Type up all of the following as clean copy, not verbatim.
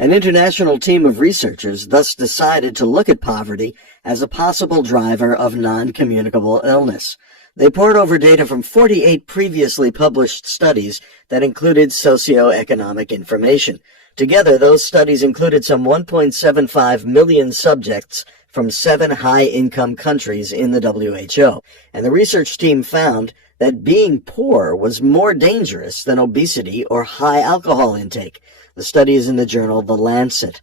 An international team of researchers thus decided to look at poverty as a possible driver of non-communicable illness. They pored over data from 48 previously published studies that included socioeconomic information. Together, those studies included some 1.75 million subjects from 7 high-income countries in the WHO. And the research team found that being poor was more dangerous than obesity or high alcohol intake. The study is in the journal The Lancet.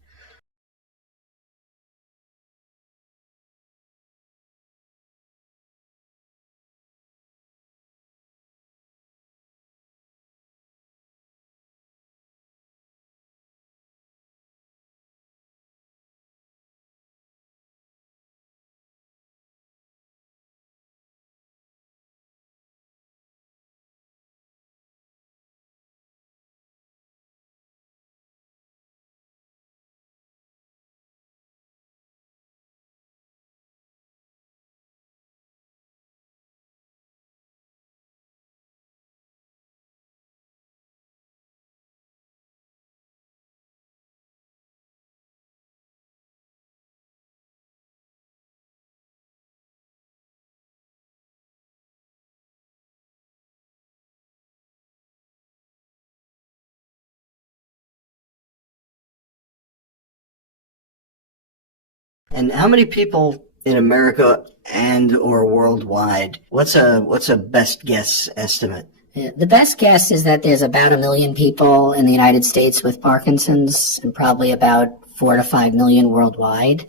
And how many people in America and or worldwide? What's a best guess estimate? Yeah, the best guess is that there's about 1 million people in the United States with Parkinson's and probably about 4 to 5 million worldwide.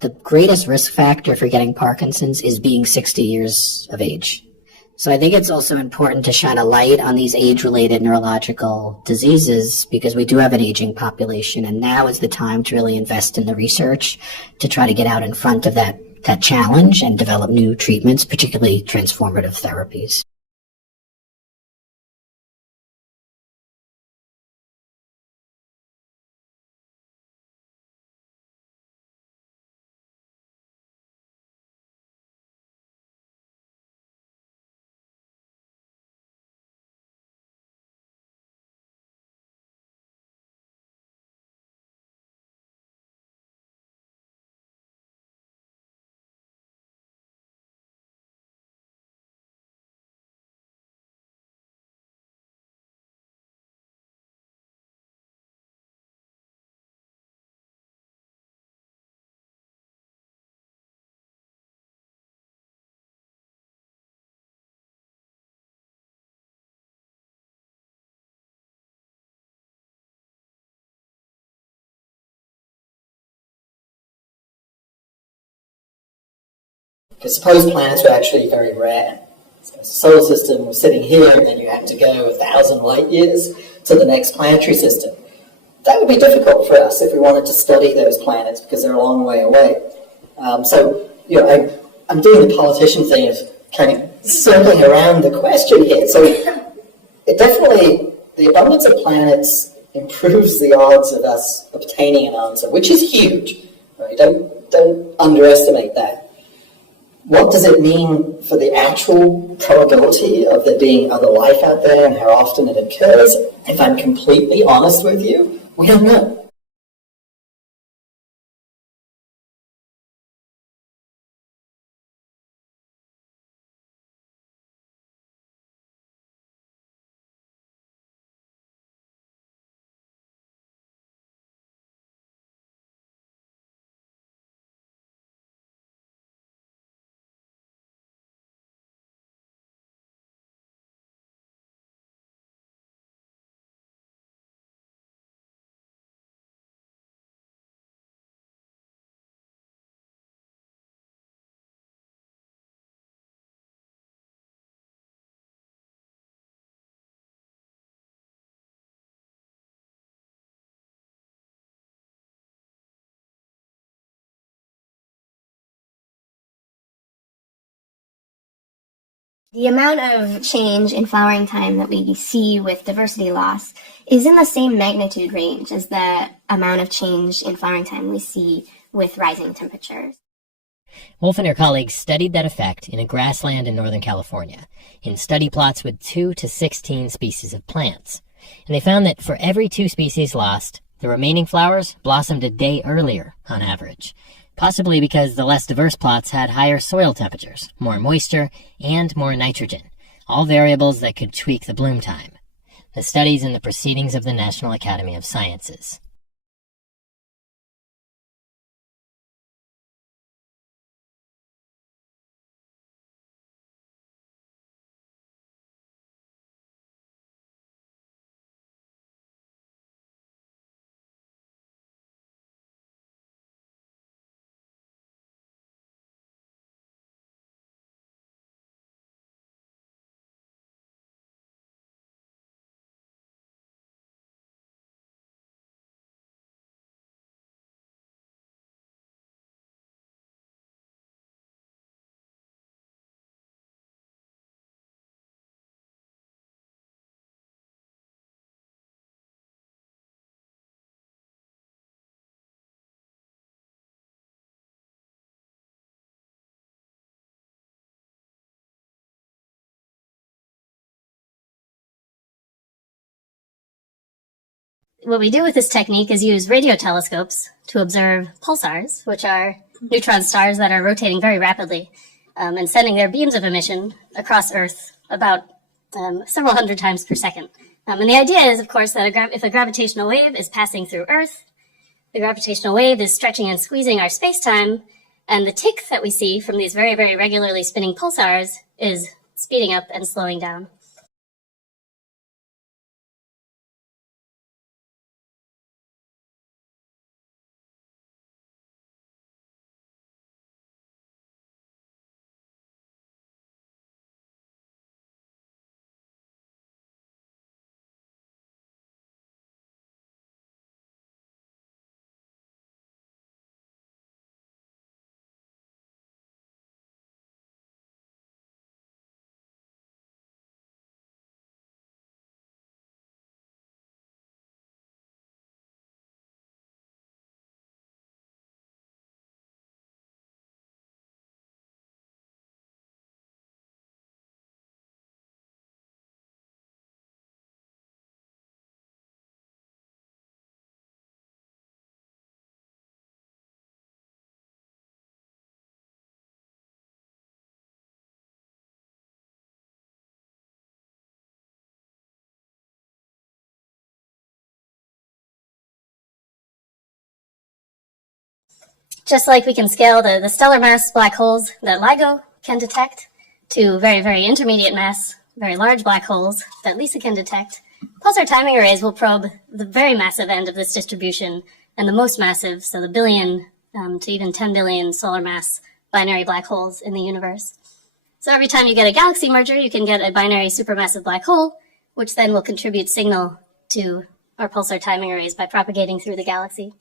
The greatest risk factor for getting Parkinson's is being 60 years of age. So I think it's also important to shine a light on these age-related neurological diseases because we do have an aging population, and now is the time to really invest in the research to try to get out in front of that challenge and develop new treatments, particularly transformative therapies. Because suppose planets were actually very rare. So the solar system was sitting here, and then you had to go 1,000 light years to the next planetary system. That would be difficult for us if we wanted to study those planets because they're a long way away. I'm doing the politician thing of kind of circling around the question here. So it definitely, the abundance of planets improves the odds of us obtaining an answer, which is huge. Right? Don't underestimate that. What does it mean for the actual probability of there being other life out there and how often it occurs? If I'm completely honest with you, we don't know. The amount of change in flowering time that we see with diversity loss is in the same magnitude range as the amount of change in flowering time we see with rising temperatures. Wolf and her colleagues studied that effect in a grassland in Northern California, in study plots with 2 to 16 species of plants. And they found that for every 2 species lost, The remaining flowers blossomed a day earlier, on average, possibly because the less diverse plots had higher soil temperatures, more moisture, and more nitrogen, all variables that could tweak the bloom time. The studies in the Proceedings of the National Academy of Sciences. What we do with this technique is use radio telescopes to observe pulsars, which are neutron stars that are rotating very rapidly and sending their beams of emission across Earth about several hundred times per second. And the idea is, of course, that if a gravitational wave is passing through Earth, the gravitational wave is stretching and squeezing our space-time, and the tick that we see from these very, very regularly spinning pulsars is speeding up and slowing down. Just like we can scale the stellar mass black holes that LIGO can detect to very, very intermediate mass, very large black holes that LISA can detect, pulsar timing arrays will probe the very massive end of this distribution and the most massive, so the billion to even 10 billion solar mass binary black holes in the universe. So every time you get a galaxy merger, you can get a binary supermassive black hole, which then will contribute signal to our pulsar timing arrays by propagating through the galaxy.